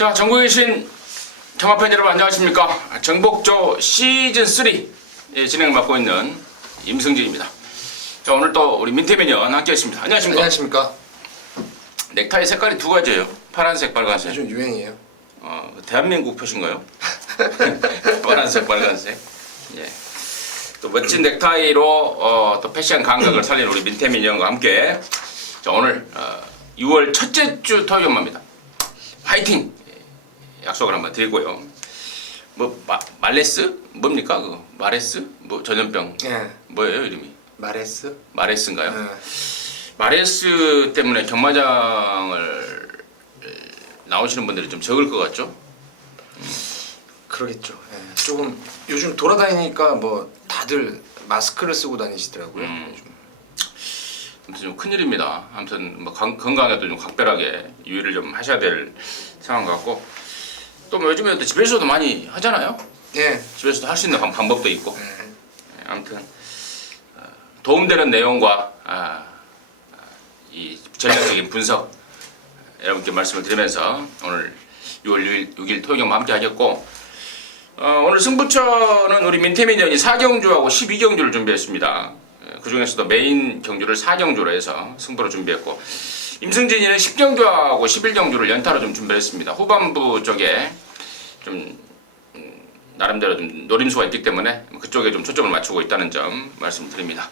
자, 전국에 계신 경마팬 여러분 안녕하십니까? 정복조 시즌3 진행을 맡고 있는 임승진입니다. 자, 오늘 또 우리 민태민연 함께 했습니다. 안녕하십니까? 안녕하십니까? 넥타이 색깔이 두 가지예요. 파란색, 빨간색. 요즘 유행이에요. 대한민국 표시인가요? 파란색, 빨간색. 예. 또 멋진 넥타이로 또 패션 감각을 살린 우리 민태민연과 함께 자, 오늘 6월 첫째 주 토요일입니다. 파이팅! 약속을 한번 드리고요. 말레스? 뭡니까? 그거? 마레스? 전염병? 예. 뭐예요, 이름이? 마레스? 마레스인가요? 예. 마레스 때문에 경마장을 나오시는 분들이 좀 적을 것 같죠? 그러겠죠. 예. 조금 요즘 돌아다니니까 뭐 다들 마스크를 쓰고 다니시더라고요. 요즘. 아무튼 좀 큰일입니다. 아무튼 뭐 건강에도 좀 각별하게 유의를 좀 하셔야 될 상황 같고 또 뭐 요즘에 또 집에서도 많이 하잖아요. 예. 집에서도 할 수 있는 방법도 있고. 예. 아무튼 도움되는 내용과 이 전략적인 분석 여러분께 말씀을 드리면서 오늘 6월 6일 토요일 함께 하겠고 오늘 승부처는 우리 민태민연이 4경주하고 12경주를 준비했습니다. 그 중에서도 메인 경주를 4경주로 해서 승부로 준비했고 임승진이는 10경주하고 11경주를 연타로 좀 준비했습니다. 후반부 쪽에 좀 나름대로 좀 노림수가 있기 때문에 그쪽에 좀 초점을 맞추고 있다는 점 말씀드립니다.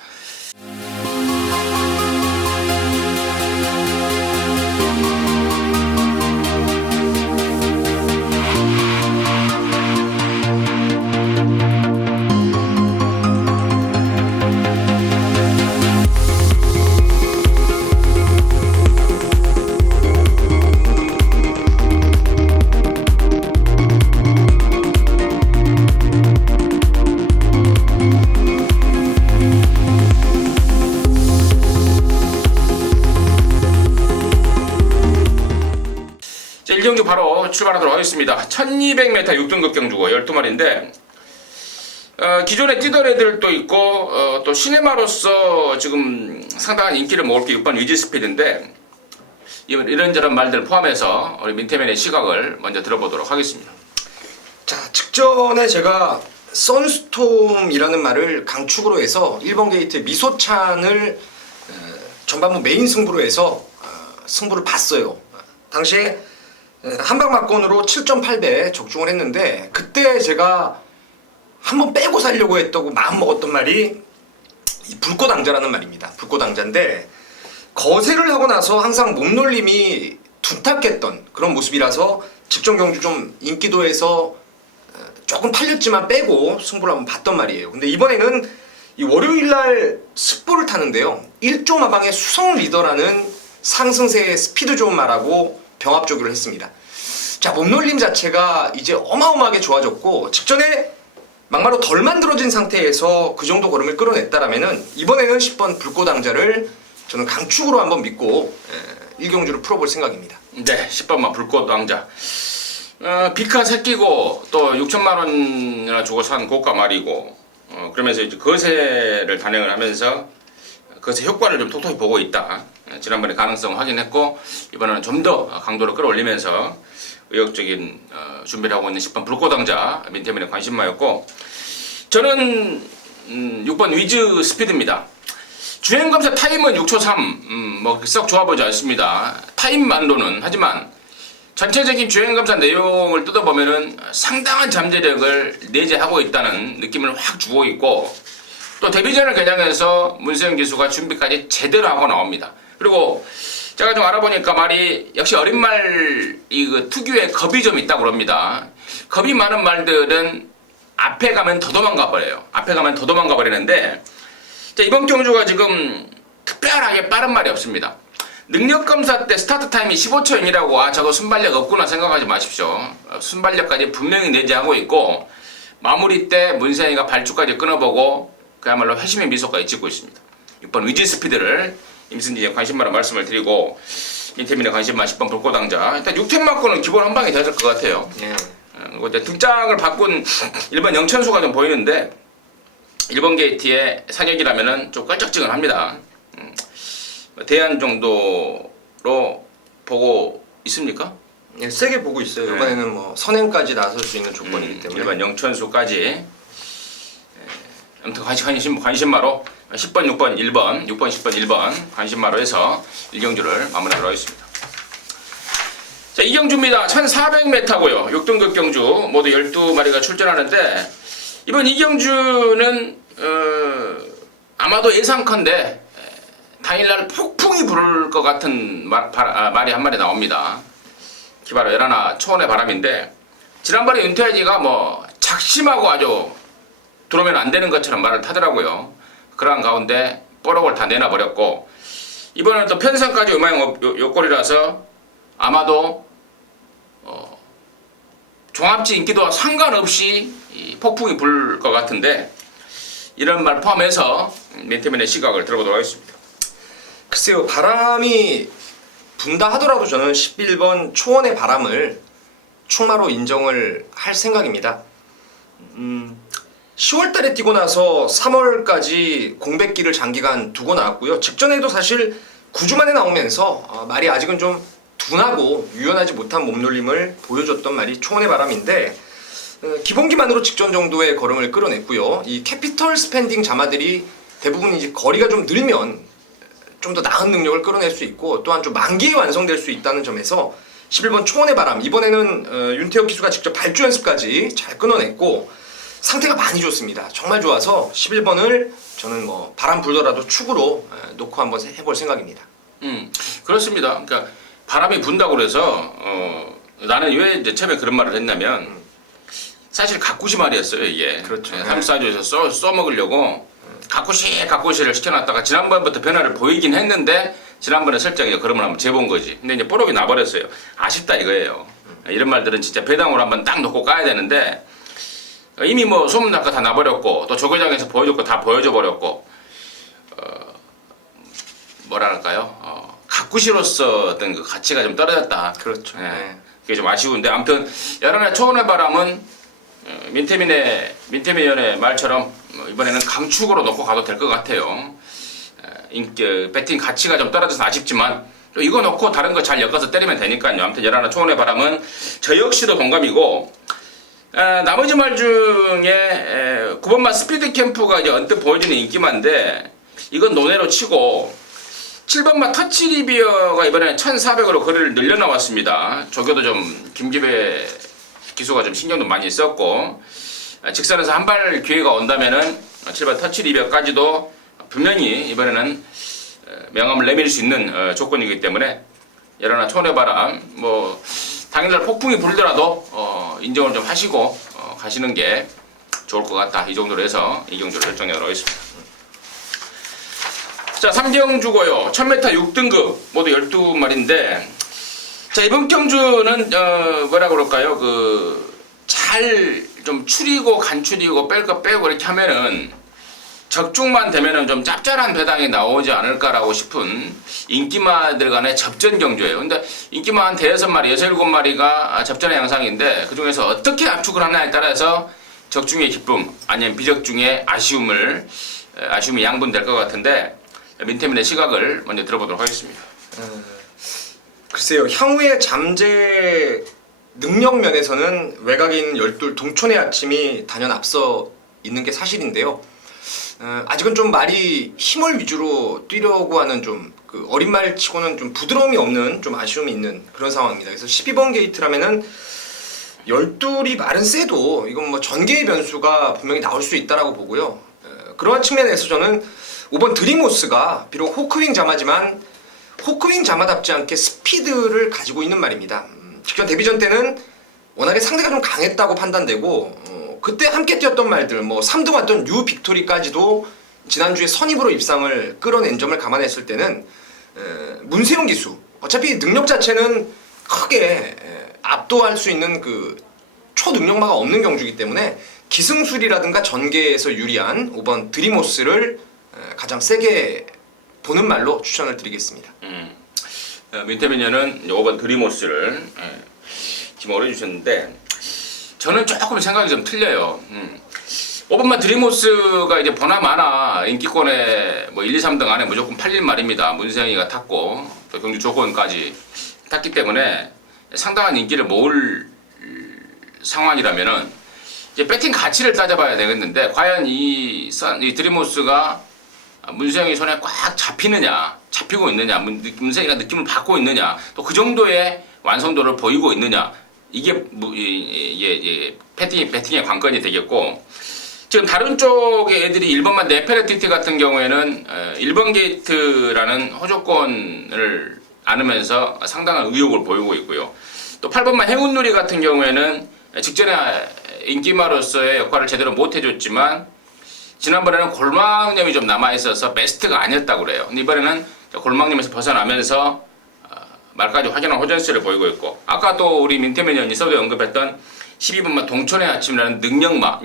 자, 1경주 바로 출발하도록 하겠습니다. 1200m 6등급 경주고 12마리인데 기존에 뛰던 애들도 있고 또 시네마로서 지금 상당한 인기를 먹을 게 6번 위즈스피드인데 이런저런 말들 포함해서 우리 민태맨의 시각을 먼저 들어보도록 하겠습니다. 자, 직전에 제가 선스톰이라는 말을 강축으로 해서 1번 게이트 미소찬을 전반부 메인 승부로 해서 승부를 봤어요. 당시에 한방막건으로 7.8배 적중을 했는데 그때 제가 한번 빼고 살려고 했다고 마음먹었던 말이 이 불꽃왕자라는 말입니다. 불꽃왕자인데 거세를 하고 나서 항상 몸놀림이 둔탁했던 그런 모습이라서 직전 경주 좀 인기도에서 조금 팔렸지만 빼고 승부를 한번 봤던 말이에요. 근데 이번에는 이 월요일날 습보를 타는데요. 1조 마방의 수성 리더라는 상승세의 스피드 좋은 말하고 병합조교를 했습니다. 자, 몸놀림 자체가 이제 어마어마하게 좋아졌고 직전에 막말로 덜 만들어진 상태에서 그 정도 걸음을 끌어냈다라면은 이번에는 10번 불꽃왕자를 저는 강축으로 한번 믿고 1경주를 풀어볼 생각입니다. 네, 10번만 불꽃왕자. 비카 새끼고 또 6천만 원이나 주고 산 고가 말이고 그러면서 이제 거세를 단행을 하면서 거세 효과를 좀 톡톡히 보고 있다. 지난번에 가능성 확인했고 이번에는 좀 더 강도를 끌어올리면서 의욕적인 준비를 하고 있는 10번 불꽃왕자 민태민의 관심마였고 저는 6번 위즈 스피드입니다. 주행검사 타임은 6초 3 뭐 썩 좋아보지 않습니다. 타임만로는 하지만 전체적인 주행검사 내용을 뜯어보면은 상당한 잠재력을 내재하고 있다는 느낌을 확 주고 있고 또 데뷔전을 겨냥해서 문세영 기수가 준비까지 제대로 하고 나옵니다. 그리고 제가 좀 알아보니까 말이 역시 어린 말 그 특유의 겁이 좀 있다고 그럽니다. 겁이 많은 말들은 앞에 가면 더 도망가 버려요. 앞에 가면 더 도망가 버리는데 이번 경주가 지금 특별하게 빠른 말이 없습니다. 능력검사 때 스타트 타임이 15초이라고 저거 순발력 없구나 생각하지 마십시오. 순발력까지 분명히 내재하고 있고 마무리 때 문세영이가 발주까지 끊어보고 그야말로 회심의 미소까지 짓고 있습니다. 6번 위즈 스피드를 임승진의 관심마로 말씀을 드리고 민태민의 관심마 10번 불꽃왕자 일단 6템 맞고는 기본 한방이 돼야 될 것 같아요. 예. 그리고 이제 등장을 바꾼 1번 영천수가 좀 보이는데 1번 게이트의 사격이라면은 좀 껄쩍지근합니다. 대안 정도로 보고 있습니까? 예, 세게 보고 있어요. 이번에는 뭐 선행까지 나설 수 있는 조건이기 때문에. 일반 영천수까지. 아무튼 관심마로 10번, 6번, 1번, 6번, 10번, 1번 관심마로 해서 1경주를 마무리하도록 하겠습니다. 자, 2경주입니다. 1400m고요. 6등급 경주 모두 12마리가 출전하는데 이번 2경주는 아마도 예상컨대 당일날 폭풍이 불을 것 같은 말이 한 마리 나옵니다. 기바로 열하나 초원의 바람인데 지난번에 윤태환이가 뭐 작심하고 아주 들어오면 안 되는 것처럼 말을 타더라고요. 그러한 가운데 뽀록을 다 내놔버렸고 이번에는 또 편성까지 음양 요꼴이라서 아마도 종합지 인기도와 상관없이 이 폭풍이 불 것 같은데 이런 말 포함해서 멘트맨의 시각을 들어보도록 하겠습니다. 글쎄요, 바람이 분다 하더라도 저는 11번 초원의 바람을 충마로 인정을 할 생각입니다. 10월달에 뛰고 나서 3월까지 공백기를 장기간 두고 나왔고요. 직전에도 사실 9주 만에 나오면서 말이 아직은 좀 둔하고 유연하지 못한 몸놀림을 보여줬던 말이 초원의 바람인데 기본기만으로 직전 정도의 걸음을 끌어냈고요. 이 캐피털 스펜딩 자마들이 대부분 이제 거리가 좀 늘면 좀 더 나은 능력을 끌어낼 수 있고 또한 좀 만기에 완성될 수 있다는 점에서 11번 초원의 바람 이번에는 윤태혁 기수가 직접 발주 연습까지 잘 끊어냈고 상태가 많이 좋습니다. 정말 좋아서 11번을 저는 뭐 바람 불더라도 축으로 놓고 한번 해볼 생각입니다. 그렇습니다. 그러니까 바람이 분다고 그래서 나는 왜 이제 처음에 그런 말을 했냐면 사실 가꾸시 말이었어요 이게. 그렇죠. 3사주에서 써먹으려고 가꾸시를 시켜놨다가 지난번부터 변화를 보이긴 했는데 지난번에 설정 이제 걸음을 한번 재본 거지. 근데 이제 뽀록이 나버렸어요. 아쉽다 이거예요. 이런 말들은 진짜 배당으로 한번 딱 놓고 까야 되는데 이미 뭐 소문날거 다 나버렸고 또 조교장에서 보여줄 거 다 보여줘 버렸고 뭐랄까요? 가꾸시로서 어떤 그 가치가 좀 떨어졌다. 그렇죠. 예. 그게 좀 아쉬운데 아무튼 여름에 초원의 바람은 민태민연의 말처럼 이번에는 강축으로 놓고 가도 될 것 같아요. 배팅 가치가 좀 떨어져서 아쉽지만 또 이거 놓고 다른 거 잘 엮어서 때리면 되니까요. 아무튼 열하나 초원의 바람은 저 역시도 동감이고 나머지 말 중에 9번만 스피드 캠프가 이제 언뜻 보여주는 인기만데 이건 논외로 치고 7번만 터치 리비어가 이번에 1400으로 거리를 늘려나왔습니다. 조교도 좀 김기배 기수가 좀 신경도 많이 썼고 직선에서 한 발 기회가 온다면은 7번 터치 리비어까지도 분명히 이번에는 명함을 내밀 수 있는 조건이기 때문에 열하나 초원의 바람 뭐 당일날 폭풍이 불더라도 인정을 좀 하시고 가시는 게 좋을 것 같다. 이 정도로 해서 이 경주를 결정하도록 하겠습니다. 자, 3경주고요. 1000m 6등급 모두 12마리인데 자, 이번 경주는 뭐라 그럴까요? 잘 좀 추리고 간추리고 뺄 거 빼고 이렇게 하면은 적중만 되면은 좀 짭짤한 배당이 나오지 않을까라고 싶은 인기마들 간의 접전 경주예요. 근데 인기마 한 대여섯 마리, 6-7마리가 접전의 양상인데 그 중에서 어떻게 압축을 하냐에 따라서 적중의 기쁨 아니면 비적중의 아쉬움이 양분될 것 같은데 민태민의 시각을 먼저 들어보도록 하겠습니다. 글쎄요, 향후의 잠재 능력 면에서는 외곽인 열둘 동촌의 아침이 단연 앞서 있는 게 사실인데요. 아직은 좀 말이 힘을 위주로 뛰려고 하는 좀 그 어린 말 치고는 좀 부드러움이 없는 좀 아쉬움이 있는 그런 상황입니다. 그래서 12번 게이트라면은 열둘이 말은 세도 이건 뭐 전개의 변수가 분명히 나올 수 있다라고 보고요. 그러한 측면에서 저는 5번 드림호스가 비록 호크윙 자마지만 호크윙 자마답지 않게 스피드를 가지고 있는 말입니다. 직전 데뷔전 때는 워낙에 상대가 좀 강했다고 판단되고 그때 함께 뛰었던 말들 뭐 3등 왔던 뉴 빅토리까지도 지난주에 선입으로 입상을 끌어낸 점을 감안했을 때는 문세영 기수 어차피 능력 자체는 크게 압도할 수 있는 그 초능력마가 없는 경주이기 때문에 기승술이라든가 전개에서 유리한 5번 드림호스를 가장 세게 보는 말로 추천을 드리겠습니다. 민태민연은 5번 드림호스를 지목을 해주셨는데 저는 조금 생각이 좀 틀려요. 5번만 드림호스가 이제 보나마나 인기권에 뭐 1, 2, 3등 안에 무조건 팔릴 말입니다. 문세영이가 탔고 또 경주 조건까지 탔기 때문에 상당한 인기를 모을 상황이라면은 이제 배팅 가치를 따져봐야 되겠는데 과연 이 드리모스가 문세영이 손에 꽉 잡히고 있느냐, 문세영이가 느낌을 받고 있느냐, 또 그 정도의 완성도를 보이고 있느냐, 이게 배팅의 관건이 되겠고, 지금 다른 쪽의 애들이 1번만 네페르티티 같은 경우에는 1번 게이트라는 호조권을 안으면서 상당한 의욕을 보이고 있고요. 또 8번만 행운누리 같은 경우에는 직전에 인기마로서의 역할을 제대로 못 해줬지만 지난번에는 골망념이 좀 남아있어서 베스트가 아니었다고 그래요. 근데 이번에는 골망념에서 벗어나면서 말까지 확연한 호전세를 보이고 있고, 아까 또 우리 민태민 의원이 서도 언급했던 12번만 동천의 아침이라는 능력마.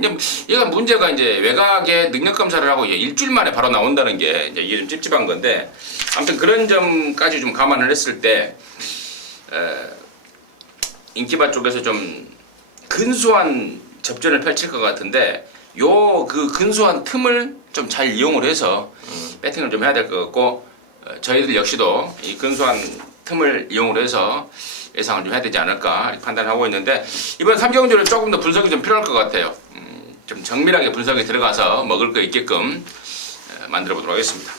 얘가 문제가 이제 외곽에 능력 검사를 하고 일주일 만에 바로 나온다는 게 이게 좀 찝찝한 건데, 아무튼 그런 점까지 좀 감안을 했을 때 인기바 쪽에서 좀 근소한 접전을 펼칠 것 같은데, 그 근소한 틈을 좀 잘 이용을 해서 배팅을 좀 해야 될 것 같고, 저희들 역시도 이 근소한 틈을 이용을 해서 예상을 좀 해야 되지 않을까 이렇게 판단하고 있는데, 이번 3경주를 조금 더 분석이 좀 필요할 것 같아요. 좀 정밀하게 분석이 들어가서 먹을 거 있게끔 만들어 보도록 하겠습니다.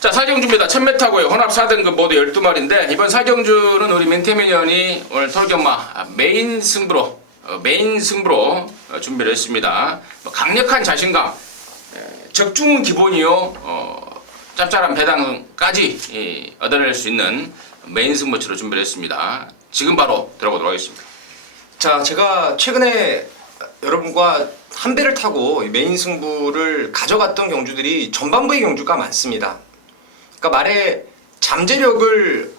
자, 4경주입니다. 1000m고요. 혼합 4등급 모두 12마리인데, 이번 4경주는 우리 민태민 의원이 오늘 토르경마 메인 승부로 준비를 했습니다. 강력한 자신감, 적중은 기본이요, 짭짤한 배당까지 얻어낼 수 있는 메인 승부처로 준비를 했습니다. 지금 바로 들어보도록 하겠습니다. 자, 제가 최근에 여러분과 한 배를 타고 메인 승부를 가져갔던 경주들이 전반부의 경주가 많습니다. 그러니까 말의 잠재력을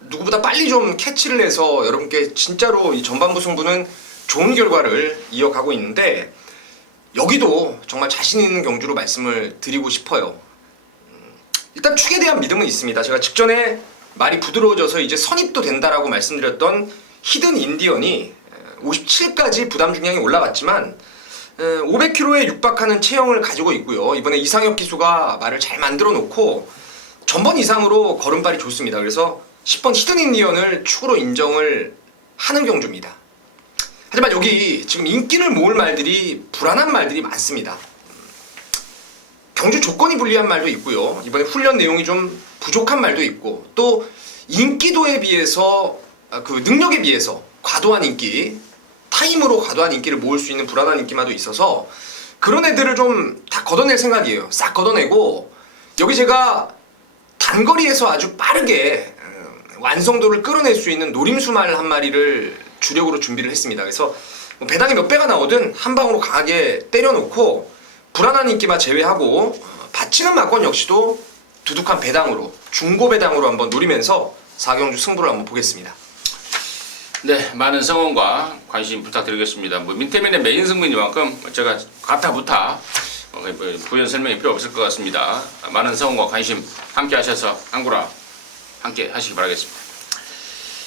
누구보다 빨리 좀 캐치를 해서 여러분께 진짜로 이 전반부 승부는 좋은 결과를 이어가고 있는데, 여기도 정말 자신 있는 경주로 말씀을 드리고 싶어요. 일단 축에 대한 믿음은 있습니다. 제가 직전에 말이 부드러워져서 이제 선입도 된다라고 말씀드렸던 히든 인디언이 57까지 부담 중량이 올라갔지만 500kg에 육박하는 체형을 가지고 있고요. 이번에 이상혁 기수가 말을 잘 만들어 놓고 전번 이상으로 걸음발이 좋습니다. 그래서 10번 히든 인디언을 축으로 인정을 하는 경주입니다. 하지만 여기 지금 인기를 모을 말들이 불안한 말들이 많습니다. 경주 조건이 불리한 말도 있고요. 이번에 훈련 내용이 좀 부족한 말도 있고, 또 인기도에 비해서 그 능력에 비해서 과도한 인기, 타임으로 과도한 인기를 모을 수 있는 불안한 인기마도 있어서 그런 애들을 좀 다 걷어낼 생각이에요. 싹 걷어내고, 여기 제가 단거리에서 아주 빠르게 완성도를 끌어낼 수 있는 노림수말 한 마리를 주력으로 준비를 했습니다. 그래서 배당이 몇 배가 나오든 한 방으로 강하게 때려놓고 불안한 인기만 제외하고 받치는 막권 역시도 두둑한 배당으로, 중고 배당으로 한번 노리면서 4경주 승부를 한번 보겠습니다. 네, 많은 성원과 관심 부탁드리겠습니다. 민태민의 메인 승부이니만큼 제가 가타부타 부연 설명이 필요 없을 것 같습니다. 많은 성원과 관심 함께 하셔서 한구라 함께 하시기 바라겠습니다.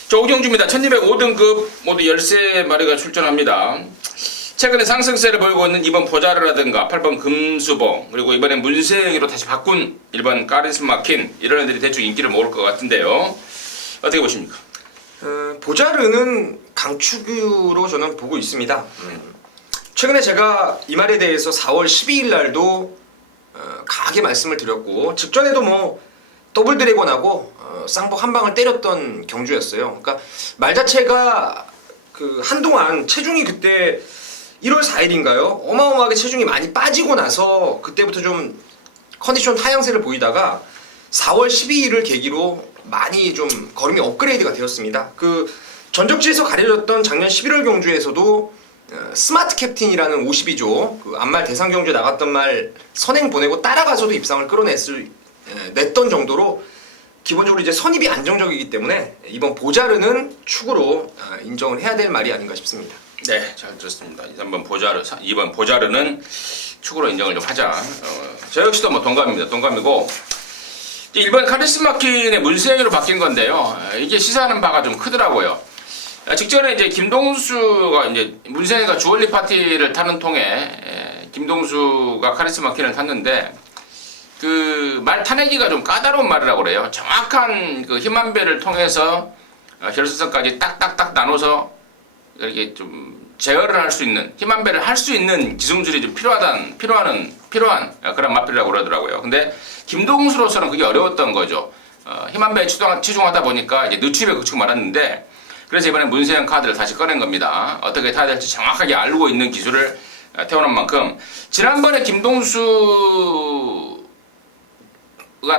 자, 5경주입니다. 1205등급 모두 13마리가 출전합니다. 최근에 상승세를 보이고 있는 2번 보자르라든가 8번 금수봉, 그리고 이번엔 문세영이로 다시 바꾼 1번 카리스마킨, 이런 애들이 대충 인기를 모을 것 같은데요. 어떻게 보십니까? 보자르는 강추규로 저는 보고 있습니다. 최근에 제가 이 말에 대해서 4월 12일 날도 강하게 말씀을 드렸고, 직전에도 뭐 더블 드래곤하고 쌍복 한 방을 때렸던 경주였어요. 그러니까 말 자체가 그 한동안 체중이 그때 1월 4일인가요? 어마어마하게 체중이 많이 빠지고 나서 그때부터 좀 컨디션 하향세를 보이다가 4월 12일을 계기로 많이 좀 걸음이 업그레이드가 되었습니다. 그 전적지에서 가려졌던 작년 11월 경주에서도 스마트 캡틴이라는 52조 그 안말 대상 경주에 나갔던 말 선행 보내고 따라가서도 입상을 냈던 정도로 기본적으로 이제 선입이 안정적이기 때문에 이번 보자르는 축으로 인정을 해야 될 말이 아닌가 싶습니다. 네, 잘 들었습니다. 2번 보자르는 축으로 인정을 좀 하자. 저 역시도 뭐 동감입니다. 동감이고, 1번 카리스마킨의 문세영으로 바뀐 건데요. 이게 시사하는 바가 좀 크더라고요. 직전에 이제 김동수가 이제 문세영이가 주얼리 파티를 타는 통에 김동수가 카리스마킨을 탔는데, 그 말 타내기가 좀 까다로운 말이라고 그래요. 정확한 그 힘 한 배를 통해서 결승선까지 딱딱딱 나눠서 이렇게 좀 제어를 할 수 있는 힘한배를 할 수 있는 기술들이 좀 필요한 그런 마필이라고 그러더라고요. 근데 김동수로서는 그게 어려웠던 거죠. 힘한배에 치중하다 보니까 이제 늦추입에 그치고 말았는데 그래서 이번에 문세영 카드를 다시 꺼낸 겁니다. 어떻게 타야 될지 정확하게 알고 있는 기술을 태어난 만큼 지난번에 김동수가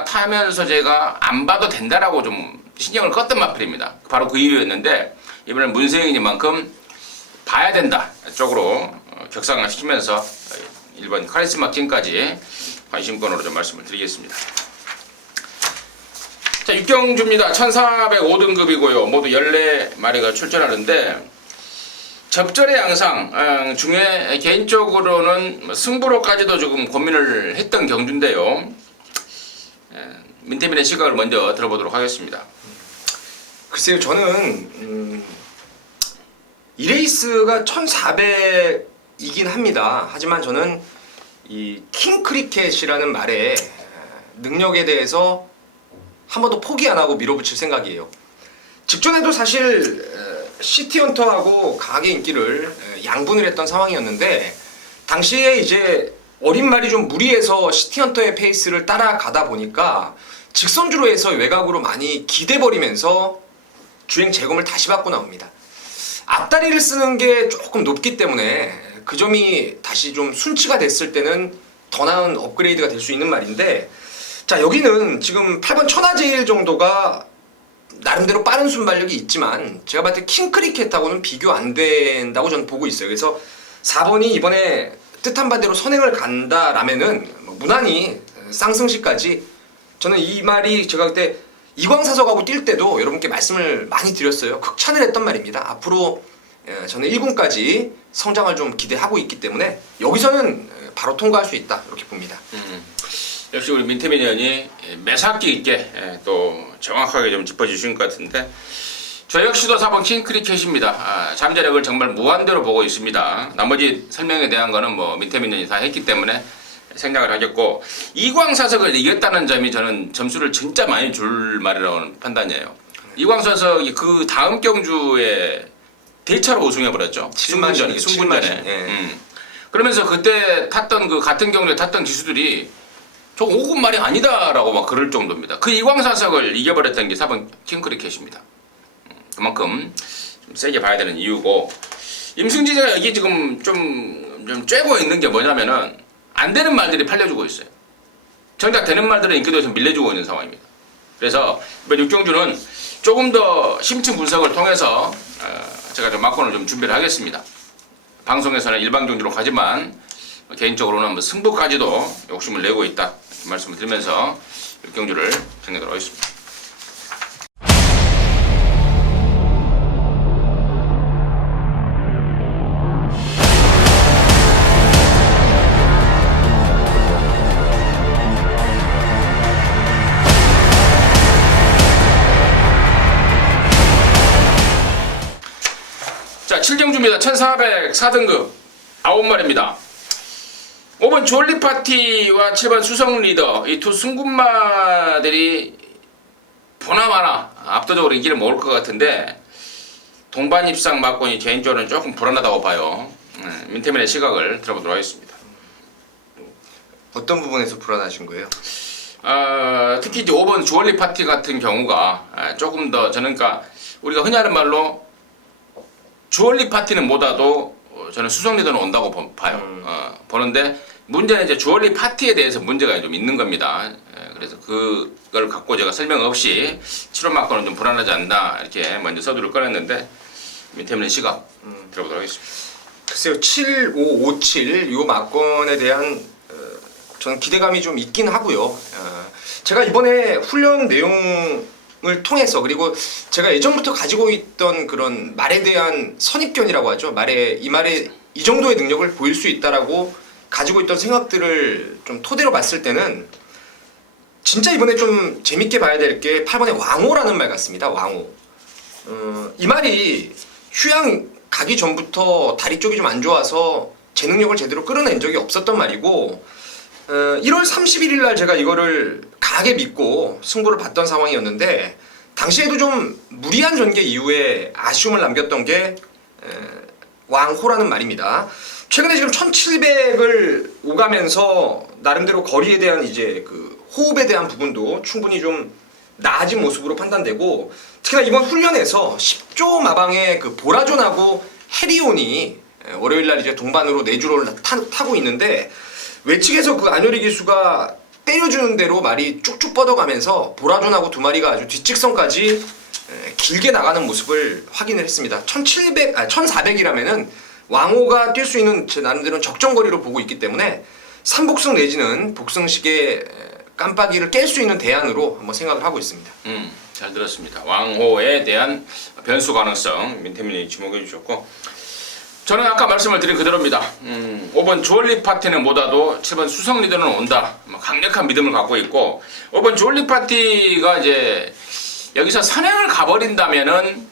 타면서 제가 안 봐도 된다라고 좀 신경을 껐던 마필입니다. 바로 그 이유였는데 이번엔 문세영이만큼 봐야 된다 쪽으로 격상을 시키면서 1번 카리스마 킹까지 관심권으로 좀 말씀을 드리겠습니다. 자, 6경주입니다. 1405등급이고요. 모두 14마리가 출전하는데 접전의 양상 중에 개인적으로는 승부로까지도 조금 고민을 했던 경주인데요. 민태민의 시각을 먼저 들어보도록 하겠습니다. 글쎄요, 저는 이 레이스가 1400이긴 합니다. 하지만 저는 이 킹크리켓이라는 말의 능력에 대해서 한 번도 포기 안 하고 밀어붙일 생각이에요. 직전에도 사실 시티헌터하고 강하게 인기를 양분을 했던 상황이었는데 당시에 이제 어린 말이 좀 무리해서 시티헌터의 페이스를 따라가다 보니까 직선주로 해서 외곽으로 많이 기대버리면서 주행 제공을 다시 받고 나옵니다. 앞다리를 쓰는 게 조금 높기 때문에 그 점이 다시 좀 순치가 됐을 때는 더 나은 업그레이드가 될 수 있는 말인데, 자, 여기는 지금 8번 천하제일 정도가 나름대로 빠른 순발력이 있지만 제가 봤을 때 킹크리켓하고는 비교 안 된다고 저는 보고 있어요. 그래서 4번이 이번에 뜻한 바대로 선행을 간다라면은 무난히 쌍승시까지, 저는 이 말이 제가 그때 이광사석하고 뛸 때도 여러분께 말씀을 많이 드렸어요. 극찬을 했던 말입니다. 앞으로 저는 1군까지 성장을 좀 기대하고 있기 때문에 여기서는 바로 통과할 수 있다, 이렇게 봅니다. 역시 우리 민태민 의원이 매사기 있게 또 정확하게 좀 짚어주신 것 같은데, 저 역시도 4번 킹크리켓입니다. 잠재력을 정말 무한대로 보고 있습니다. 나머지 설명에 대한 거는 뭐 민태민 의원이 다 했기 때문에 생략을 하겠고, 이광사석을 이겼다는 점이 저는 점수를 진짜 많이 줄 말이라는 판단이에요. 이광사석이 그 다음 경주에 대차로 우승해버렸죠. 승분전에. 그러면서 그때 탔던 그 같은 경주에 탔던 기수들이 저 5군 말이 아니다라고 막 그럴 정도입니다. 그 이광사석을 이겨버렸던 게 4번 킹크리켓입니다. 그만큼 좀 세게 봐야 되는 이유고, 임승진이가 여기 지금 좀 쬐고 있는 게 뭐냐면은 안 되는 말들이 팔려주고 있어요. 정작 되는 말들은 인기도에서 밀려주고 있는 상황입니다. 그래서 이번 6경주는 조금 더 심층 분석을 통해서 제가 좀 막권을 좀 준비를 하겠습니다. 방송에서는 일반 경주로 가지만 개인적으로는 뭐 승부까지도 욕심을 내고 있다, 이렇게 말씀을 드리면서 6경주를 정리하도록 하겠습니다. 자, 7경주입니다. 1404등급 9마리입니다. 5번 주얼리 파티와 7번 수성 리더, 이 두 승군마들이 보나마나 압도적으로 인기를 먹을 것 같은데, 동반 입상 막권이 개인적으로는 조금 불안하다고 봐요. 민태민의 시각을 들어보도록 하겠습니다. 어떤 부분에서 불안하신 거예요? 특히 이제 5번 주얼리 파티 같은 경우가 조금 더, 저는 그러니까 우리가 흔히 하는 말로 주얼리 파티는 못와도 저는 수성 리더는 온다고 봐요. 보는데 문제는 이제 주얼리 파티에 대해서 문제가 좀 있는 겁니다. 그래서 그걸 갖고 제가 설명 없이 7원 막권은 좀 불안하지 않나, 이렇게 먼저 서두를 꺼냈는데 민태민의 시각 들어보도록 하겠습니다. 글쎄요, 7557 요 막권에 대한 저는 기대감이 좀 있긴 하고요. 제가 이번에 훈련 내용을 통해서, 그리고 제가 예전부터 가지고 있던 그런 말에 대한 선입견이라고 하죠. 이 말에 이 정도의 능력을 보일 수 있다라고 가지고 있던 생각들을 좀 토대로 봤을 때는 진짜 이번에 좀 재밌게 봐야 될 게 8번의 왕호라는 말 같습니다. 왕호. 이 말이 휴양 가기 전부터 다리 쪽이 좀 안 좋아서 제 능력을 제대로 끌어낸 적이 없었던 말이고, 1월 31일 날 제가 이거를 강하게 믿고 승부를 봤던 상황이었는데, 당시에도 좀 무리한 전개 이후에 아쉬움을 남겼던 게 왕호라는 말입니다. 최근에 지금 1700을 오가면서 나름대로 거리에 대한 이제 그 호흡에 대한 부분도 충분히 좀 나아진 모습으로 판단되고, 특히나 이번 훈련에서 10조 마방의 그 보라존하고 해리온이 월요일 날 이제 동반으로 내주로를 타고 있는데, 외측에서 그 안효리 기수가 때려주는 대로 말이 쭉쭉 뻗어가면서 보라존하고 두 마리가 아주 뒷직선까지 길게 나가는 모습을 확인을 했습니다. 1400이라면은 왕호가 뛸 수 있는 제 나름대로는 적정거리로 보고 있기 때문에 삼복승 내지는 복승식의 깜빡이를 깰 수 있는 대안으로 한번 생각을 하고 있습니다. 잘 들었습니다. 왕호에 대한 변수 가능성 민태민이 주목해 주셨고, 저는 아까 말씀을 드린 그대로입니다. 5번 주얼리 파티는 못 와도 7번 수성 리더는 온다. 강력한 믿음을 갖고 있고, 5번 주얼리 파티가 이제 여기서 선행을 가버린다면은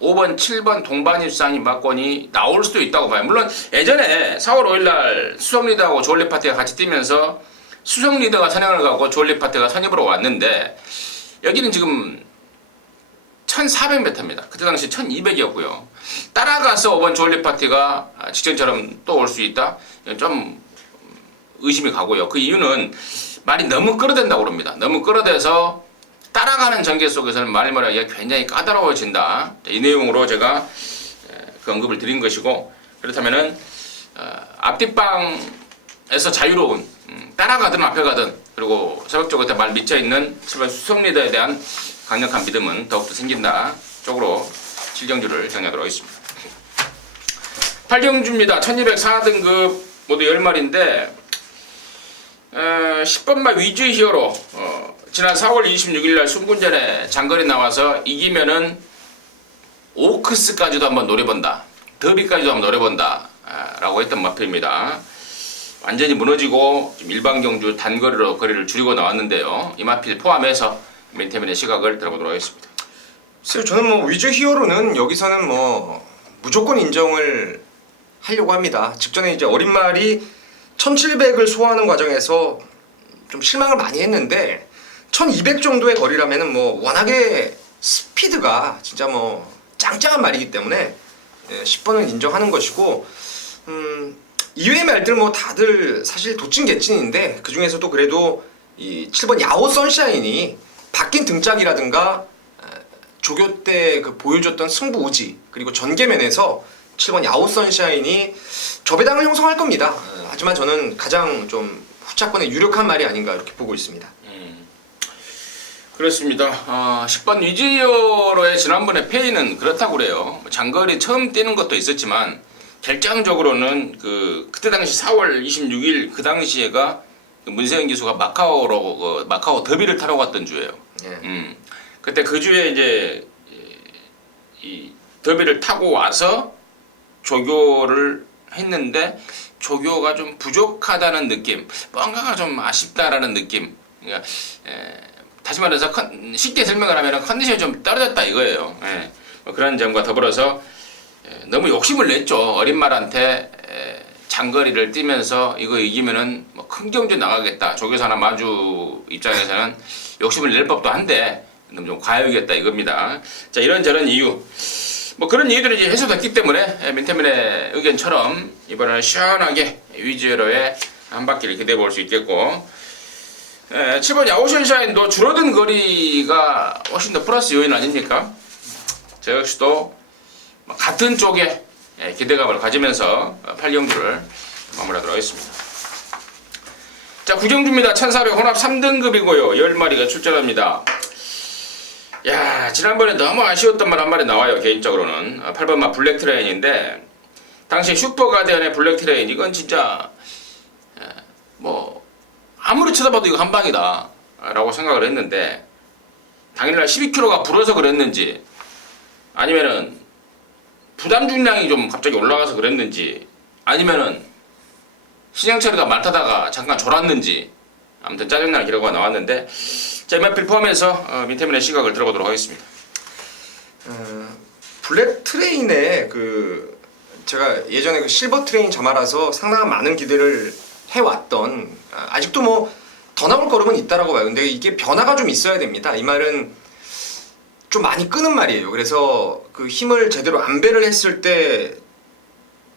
5번, 7번 동반 입상이 막권이 나올 수도 있다고 봐요. 물론 예전에 4월 5일날 수성 리더하고 주얼리 파티가 같이 뛰면서 수성 리더가 선행을 가고 주얼리 파티가 선입으로 왔는데, 여기는 지금 1400m입니다. 그때 당시 1200이었고요. 따라가서 5번 주얼리 파티가 직전처럼 또 올 수 있다? 좀 의심이 가고요. 그 이유는 말이 너무 끌어댄다고 그럽니다. 너무 끌어대서 따라가는 전개 속에서는 말머리하기가 굉장히 까다로워진다. 이 내용으로 제가 그 언급을 드린 것이고, 그렇다면은 앞뒷방에서 자유로운 따라가든 앞에 가든, 그리고 새벽조 끝에 말 미쳐있는 7번 수성 리더에 대한 강력한 믿음은 더욱더 생긴다 쪽으로 7경주를 정리하도록 하겠습니다. 8경주입니다. 1204등급 모두 10마리인데 10번마 위주 히어로 지난 4월 26일날 순군전에 장거리 나와서 이기면은 오크스까지도 한번 노려본다, 더비까지도 한번 노려본다 라고 했던 마표입니다. 완전히 무너지고 일반 경주 단거리로 거리를 줄이고 나왔는데요. 이 마필 포함해서 민태민의 시각을 들어보도록 하겠습니다. 사실 저는 뭐 위즈 히어로는 여기서는 뭐 무조건 인정을 하려고 합니다. 직전에 이제 어린 말이 1700을 소화하는 과정에서 좀 실망을 많이 했는데, 1200 정도의 거리라면은 뭐 워낙에 스피드가 진짜 뭐 짱짱한 말이기 때문에 10번은 인정하는 것이고, 이외의 말들 뭐 다들 사실 도찐 개찐인데, 그 중에서도 그래도 이 7번 야오 선샤인이 바뀐 등짝이라든가 조교 때 그 보여줬던 승부 의지, 그리고 전개면에서 7번 야오 선샤인이 저배당을 형성할 겁니다. 하지만 저는 가장 좀 후차권의 유력한 말이 아닌가 이렇게 보고 있습니다. 그렇습니다. 10번 위즈히어로의 지난번에 페이는 그렇다고 그래요. 장거리 처음 뛰는 것도 있었지만 결정적으로는 그때 당시 4월 26일 그 당시에가 문세영 기수가 마카오로 마카오 더비를 타러 갔던 주예요. 예. 그때 그 주에 이제 이 더비를 타고 와서 조교를 했는데 조교가 좀 부족하다는 느낌, 뭔가가 좀 아쉽다라는 느낌. 그러니까 다시 말해서 쉽게 설명을 하면 컨디션이 좀 떨어졌다 이거예요. 뭐 그런 점과 더불어서 너무 욕심을 냈죠. 어린 말한테 장거리를 뛰면서 이거 이기면은 뭐 큰 경주 나가겠다. 조교사나 마주 입장에서는 욕심을 낼 법도 한데 너무 좀 과욕이었다 이겁니다. 자, 이런저런 이유, 뭐 그런 이유들이 이제 해소됐기 때문에 민태민의 의견처럼 이번에는 시원하게 위즈히어로의 한 바퀴를 기대해 볼 수 있겠고, 7번 야오션샤인도 줄어든 거리가 훨씬 더 플러스 요인 아닙니까? 저 역시도 같은 쪽에 기대감을 가지면서 8경주를 마무리하도록 하겠습니다. 자, 9경주입니다. 1400 혼합 3등급이고요. 10마리가 출전합니다. 야, 지난번에 너무 아쉬웠던 말 한 마리 나와요. 개인적으로는 8번마 블랙트레인인데, 당시 슈퍼가디언의 블랙트레인, 이건 진짜 뭐 아무리 쳐다봐도 이거 한방이다 라고 생각을 했는데, 당일날 12kg가 불어서 그랬는지 아니면은 부담 중량이 좀 갑자기 올라가서 그랬는지, 아니면은 신영철이가 말 타다가 잠깐 졸았는지, 아무튼 짜증나는 기록가 나왔는데, 자, 이마필 포함해서 민태민의 시각을 들어보도록 하겠습니다. 블랙 트레인에 제가 예전에 실버 트레인 자마라서 상당한 많은 기대를 해왔던, 아직도 뭐 더 나올 걸음은 있다라고 봐요. 근데 이게 변화가 좀 있어야 됩니다. 이 말은 좀 많이 끄는 말이에요. 그래서 그 힘을 제대로 안배를 했을 때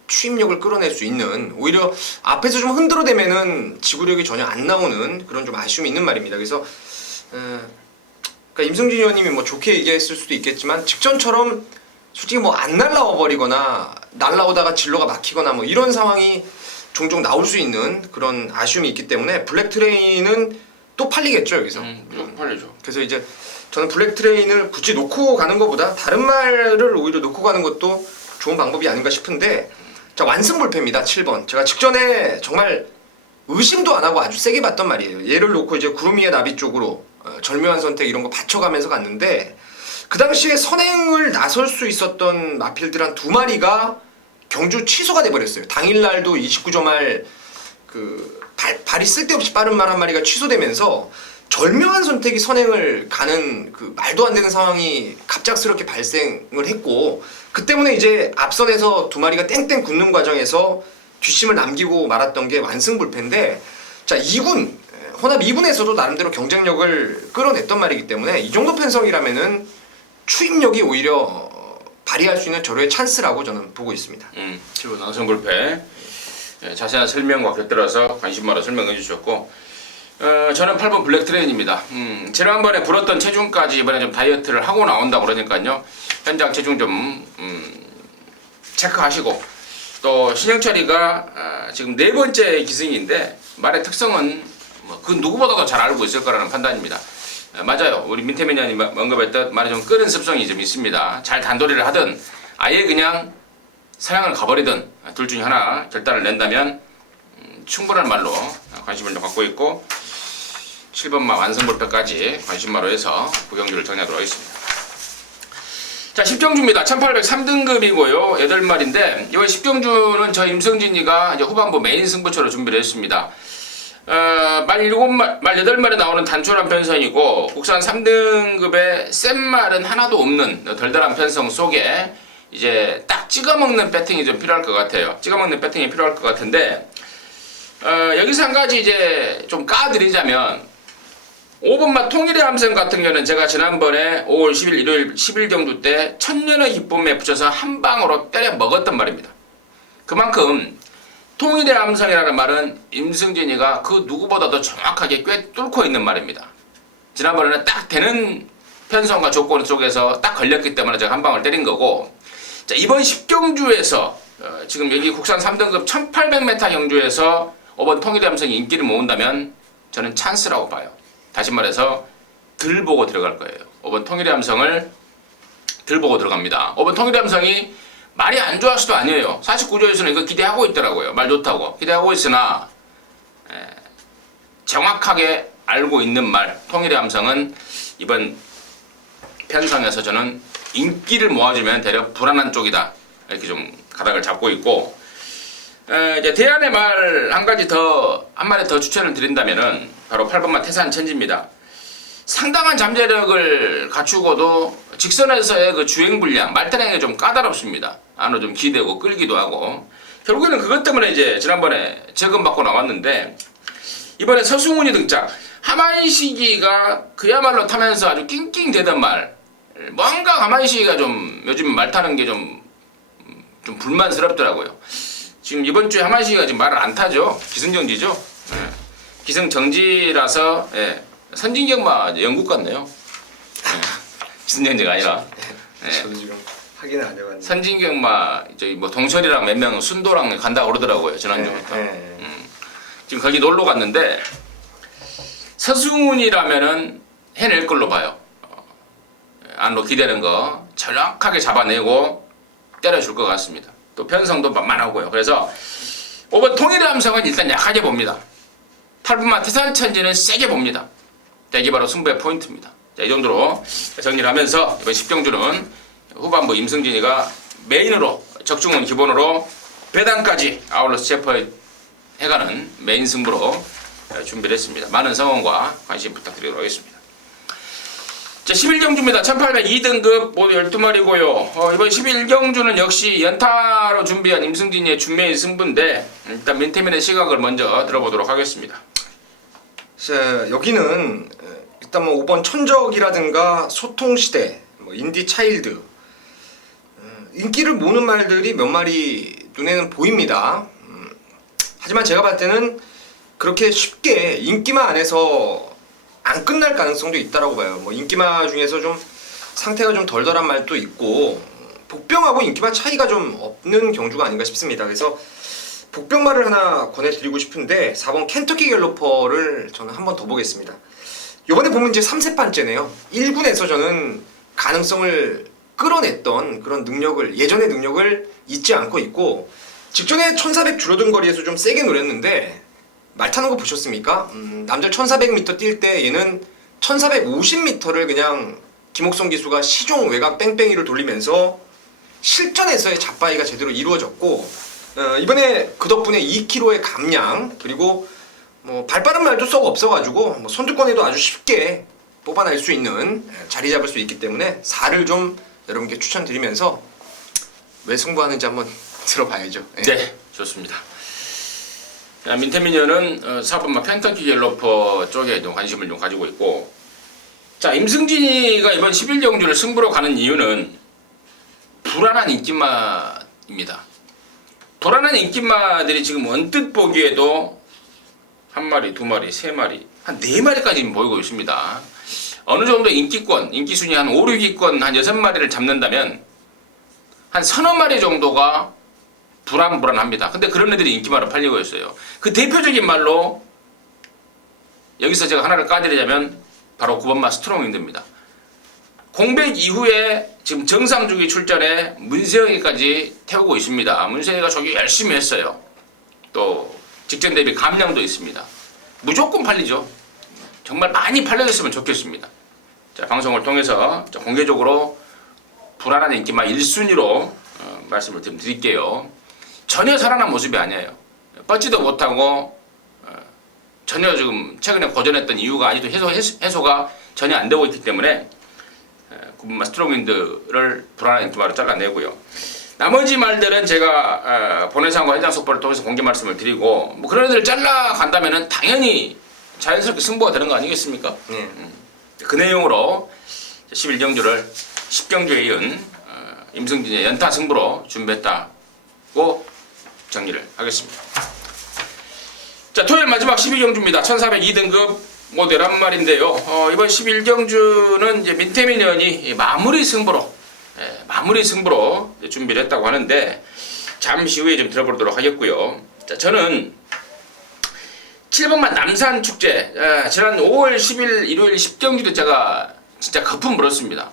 추임력을 끌어낼 수 있는, 오히려 앞에서 좀 흔들어대면은 지구력이 전혀 안 나오는 그런 좀 아쉬움이 있는 말입니다. 그래서 그러니까 임승진 의원님이 뭐 좋게 얘기했을 수도 있겠지만 직전처럼 솔직히 뭐 안 날라와 버리거나 날라오다가 진로가 막히거나 뭐 이런 상황이 종종 나올 수 있는 그런 아쉬움이 있기 때문에 블랙 트레인은 또 팔리겠죠 여기서. 무조건 팔리죠. 그래서 이제 저는 블랙 트레인을 굳이 놓고 가는 것보다 다른 말을 오히려 놓고 가는 것도 좋은 방법이 아닌가 싶은데, 자, 완승불패입니다. 7번. 제가 직전에 정말 의심도 안 하고 아주 세게 봤던 말이에요. 얘를 놓고 이제 구름이의 나비 쪽으로 절묘한 선택 이런 거 받쳐가면서 갔는데, 그 당시에 선행을 나설 수 있었던 마필들 한 2마리가 경주 취소가 돼버렸어요. 당일날도 29점할 그 발이 쓸데없이 빠른 말 한 마리가 취소되면서 절묘한 선택이 선행을 가는 그 말도 안 되는 상황이 갑작스럽게 발생을 했고, 그 때문에 이제 앞선에서 2마리가 땡땡 굳는 과정에서 뒷심을 남기고 말았던 게 완승불패인데, 자, 2군 혼합 2군에서도 나름대로 경쟁력을 끌어냈던 말이기 때문에 이 정도 편성이라면은 추임력이 오히려 발휘할 수 있는 절호의 찬스라고 저는 보고 있습니다. 7번 완승불패. 자세한 설명과 곁들여서 관심마다 설명해 주셨고, 저는 8번 블랙 트레인입니다. 지난번에 불었던 체중까지 이번에 좀 다이어트를 하고 나온다 그러니까요. 현장 체중 좀 체크하시고, 또 신영철이가 지금 4번째 기승인데 말의 특성은 뭐 그 누구보다도 잘 알고 있을 거라는 판단입니다. 맞아요. 우리 민태민 의원이 언급했던 말에 좀 끄는 습성이 좀 있습니다. 잘 단도리를 하든 아예 그냥 사냥을 가버리든 둘 중에 하나 결단을 낸다면 충분한 말로 관심을 좀 갖고 있고, 7번마 완승불패까지 관심마로 해서 구경주를 정리하도록 하겠습니다. 자, 10경주입니다. 1803등급이고요. 8마리인데 이번 10경주는 저 임성진이가 이제 후반부 메인 승부처로 준비를 했습니다. 말 8마리 나오는 단촐한 편성이고, 국산 3등급의 센 말은 하나도 없는 덜덜한 편성 속에 이제 딱 찍어먹는 배팅이 좀 필요할 것 같아요. 찍어먹는 배팅이 필요할 것 같은데, 여기서 한 가지 이제 좀 까드리자면, 5번마 통일의 함성 같은 경우는 제가 지난번에 5월 10일 일요일 10일 경주 때 천년의 기쁨에 붙여서 한 방으로 때려 먹었단 말입니다. 그만큼 통일의 함성이라는 말은 임승진이가 그 누구보다도 정확하게 꽤 뚫고 있는 말입니다. 지난번에는 딱 되는 편성과 조건 속에서 딱 걸렸기 때문에 제가 한 방을 때린 거고, 자, 이번 10경주에서 지금 여기 국산 3등급 1800m 경주에서 5번 통일의 함성이 인기를 모은다면 저는 찬스라고 봐요. 다시 말해서 들 보고 들어갈 거예요. 5번 통일의 함성을 들 보고 들어갑니다. 5번 통일의 함성이 말이 안 좋을 수도 아니에요. 49조에서는 이거 기대하고 있더라고요. 말 좋다고 기대하고 있으나 정확하게 알고 있는 말 통일의 함성은 이번 편성에서 저는 인기를 모아주면 대략 불안한 쪽이다, 이렇게 좀 가닥을 잡고 있고, 이제 대안의 말 한 마리 더 추천을 드린다면은 바로 8번마 태산 천지입니다. 상당한 잠재력을 갖추고도 직선에서의 그 주행 불량, 말타량이 좀 까다롭습니다. 안으로 좀 기대고 끌기도 하고, 결국에는 그것 때문에 이제 지난번에 적금받고 나왔는데, 이번에 서승훈이 등장. 하마이시기가 그야말로 타면서 아주 낑낑대던 말, 뭔가 하마이시기가 좀 요즘 말 타는 게 좀 불만스럽더라고요. 지금 이번 주에 하마이시기가 지금 말을 안 타죠. 기승정지죠. 기승정지라서 선진경마 영국 같네요. 기승정지가 아니라. 저도 지금 확인을 안 해봤는데. 선진경마 저기 뭐 동철이랑 몇 명 순도랑 간다고 그러더라고요. 지난주부터. 지금 거기 놀러 갔는데 서승훈이라면은 해낼 걸로 봐요. 안으로 기대는 거 정확하게 잡아내고 때려줄 것 같습니다. 또 편성도 만만하고요. 그래서 5번 통일의 함성은 일단 약하게 봅니다. 8번마 태산천지는 세게 봅니다. 자, 이게 바로 승부의 포인트입니다. 자, 이 정도로 정리를 하면서 이번 10경주는 후반부 임승진이가 메인으로, 적중은 기본으로 배당까지 아울러서 체포해가는 메인 승부로 준비를 했습니다. 많은 성원과 관심 부탁드리도록 하겠습니다. 자, 11경주입니다. 1802등급 모두 12마리고요. 이번 11경주는 역시 연타로 준비한 임승진이의 준메인 승부인데, 일단 민태민의 시각을 먼저 들어보도록 하겠습니다. 자, 여기는 일단 뭐 5번 천적이라든가 소통시대, 뭐 인디차일드, 인기를 모으는 말들이 몇 마리 눈에는 보입니다. 하지만 제가 봤을 때는 그렇게 쉽게 인기마 안에서 안 끝날 가능성도 있다라고 봐요. 뭐 인기마 중에서 좀 상태가 좀 덜덜한 말도 있고 복병하고 인기마 차이가 좀 없는 경주가 아닌가 싶습니다. 그래서 복병말을 하나 권해드리고 싶은데 4번 켄터키 갤로퍼를 저는 한 번 더 보겠습니다. 이번에 보면 이제 3세판째네요. 1군에서 저는 가능성을 끌어냈던 그런 능력을, 예전의 능력을 잊지 않고 있고, 직전에 1400 줄어든 거리에서 좀 세게 노렸는데 말 타는 거 보셨습니까? 남들 1400m 뛸 때 얘는 1450m를 그냥 김옥성 기수가 시종 외곽 뺑뺑이를 돌리면서 실전에서의 잡바이가 제대로 이루어졌고, 이번에 그 덕분에 2kg의 감량, 그리고 뭐 발빠른 말도 썩 없어가지고 뭐 선두권에도 아주 쉽게 뽑아낼 수 있는, 자리 잡을 수 있기 때문에 4를 좀 여러분께 추천드리면서 왜 승부하는지 한번 들어봐야죠. 네, 좋습니다. 민태민현은 4번마 펜터키 갤로퍼 쪽에 좀 관심을 좀 가지고 있고, 자, 임승진이가 이번 11경주를 승부로 가는 이유는 불안한 인기마입니다. 불안한 인기마들이 지금 언뜻 보기에도 한 마리, 두 마리, 세 마리, 한 네 마리까지 보이고 있습니다. 어느 정도 인기권, 인기순위 한 5, 6위권 한 6마리를 잡는다면 한 서너 마리 정도가 불안합니다. 근데 그런 애들이 인기마로 팔리고 있어요. 그 대표적인 말로 여기서 제가 하나를 까드리자면 바로 9번마 스트롱윈드입니다. 공백 이후에 지금 정상주기 출전에 문세영이까지 태우고 있습니다. 문세영이가 저기 열심히 했어요. 또 직전 대비 감량도 있습니다. 무조건 팔리죠. 정말 많이 팔려졌으면 좋겠습니다. 자, 방송을 통해서 공개적으로 불안한 인기마 1순위로 말씀을 좀 드릴게요. 전혀 살아난 모습이 아니에요. 뻗지도 못하고 전혀 지금 최근에 고전했던 이유가 아직도 해소가 전혀 안 되고 있기 때문에 9번마 스트롱윈드를 불안한 인기마로 잘라내고요. 나머지 말들은 제가 본회상과 회장 속보를 통해서 공개 말씀을 드리고, 뭐 그런 애들을 잘라간다면 당연히 자연스럽게 승부가 되는 거 아니겠습니까? 그 내용으로 11경주를 10경주에 이은 임승진의 연타 승부로 준비했다고 정리를 하겠습니다. 자, 토요일 마지막 12경주입니다. 1402등급 모델 한 마리인데요. 이번 11경주는 이제 민태민현이 마무리 승부로 준비를 했다고 하는데, 잠시 후에 좀 들어보도록 하겠고요. 자, 저는 7번만 남산축제, 지난 5월 10일 일요일 10경기도 제가 진짜 거품 물었습니다.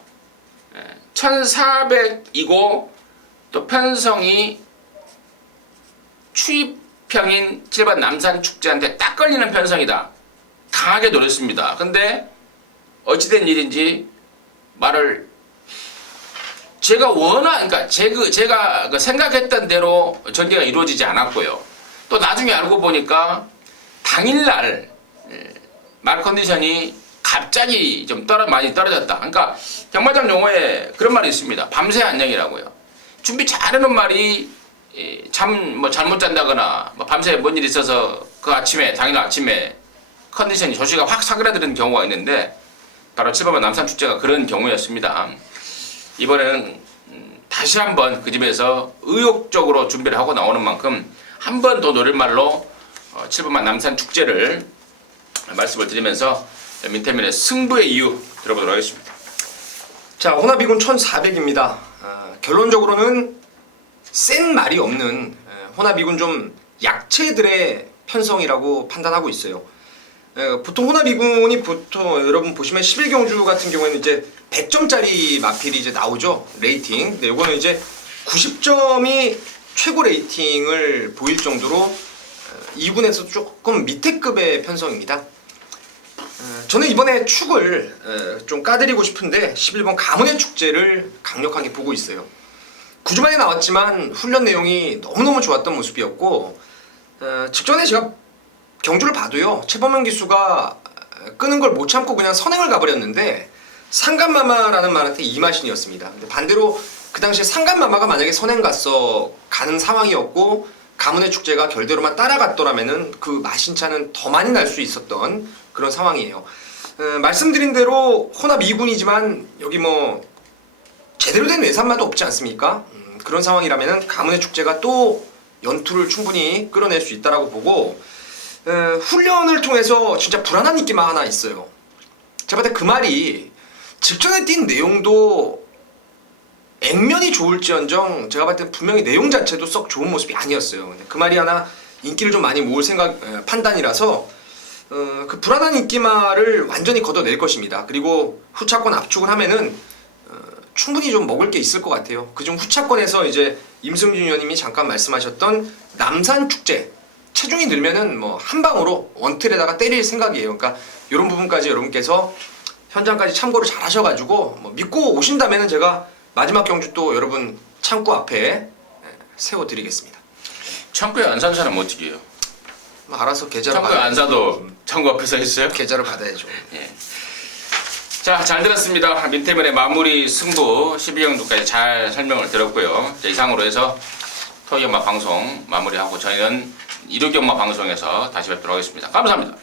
1400이고 또 편성이 추입형인 7번 남산축제한테 딱 걸리는 편성이다. 강하게 노렸습니다. 근데 어찌된 일인지 말을 제가 그러니까 제가 생각했던 대로 전개가 이루어지지 않았고요. 또 나중에 알고 보니까 당일날 말 컨디션이 갑자기 좀 많이 떨어졌다. 그러니까 경마장 용어에 그런 말이 있습니다. 밤새 안녕이라고요. 준비 잘해놓은 말이 잘못 잔다거나 밤새 뭔 일이 있어서 그 당일 아침에 컨디션이 조시가 확 사그라드는 경우가 있는데, 바로 7번마 남산축제가 그런 경우였습니다. 이번에는 다시 한번 그 집에서 의욕적으로 준비를 하고 나오는 만큼 한 번 더 노랫말로 7번마 남산축제를 말씀을 드리면서 민태민의 승부의 이유 들어보도록 하겠습니다. 자, 호나비군 1400입니다. 결론적으로는 센 말이 없는 호나비군 좀 약체들의 편성이라고 판단하고 있어요. 보통 호나비군이 여러분 보시면 11경주 같은 경우에는 이제 100점짜리 마필이 이제 나오죠. 레이팅. 근데 요거는 이제 90점이 최고 레이팅을 보일 정도로 2군에서 조금 밑에 급의 편성입니다. 저는 이번에 축을 좀 까드리고 싶은데 11번 가문의 축제를 강력하게 보고 있어요. 9주 만에 나왔지만 훈련 내용이 너무너무 좋았던 모습이었고, 직전에 제가 경주를 봐도요, 최범현 기수가 끄는 걸 못 참고 그냥 선행을 가버렸는데 상간마마라는 말한테 이마신이었습니다. 근데 반대로 그 당시에 상간마마가 만약에 선행 가는 상황이었고 가문의 축제가 결대로만 따라갔더라면은 그 마신차는 더 많이 날 수 있었던 그런 상황이에요. 말씀드린 대로 혼합 2군이지만 여기 뭐 제대로 된 외산마도 없지 않습니까? 그런 상황이라면 가문의 축제가 또 연투를 충분히 끌어낼 수 있다라고 보고 훈련을 통해서 진짜 불안한 느낌 하나 있어요. 제가 봤을 때 그 말이 직전에 뛴 내용도 액면이 좋을지언정 제가 봤을 때 분명히 내용 자체도 썩 좋은 모습이 아니었어요. 근데 그 말이 하나 인기를 좀 많이 모을 판단이라서 그 불안한 인기말을 완전히 걷어낼 것입니다. 그리고 후차권 압축을 하면은 충분히 좀 먹을 게 있을 것 같아요. 그중 후차권에서 이제 임승준 의원님이 잠깐 말씀하셨던 남산 축제 체중이 늘면은 뭐 한 방으로 원틀에다가 때릴 생각이에요. 그러니까 이런 부분까지 여러분께서 현장까지 참고를 잘 하셔가지고 뭐 믿고 오신다면은 제가 마지막 경주 또 여러분 창구 앞에 세워드리겠습니다. 창구에 안 산 사람 어떻게 해요? 뭐 알아서 계좌로 창구에 안 사도 창구 앞에 서 있어요? 계좌를 받아야죠. 예. 자, 잘 들었습니다. 민태면의 마무리 승부 12경주까지 잘 설명을 들었고요. 자, 이상으로 해서 토요일마 방송 마무리하고 저희는 일요경마 방송에서 다시 뵙도록 하겠습니다. 감사합니다.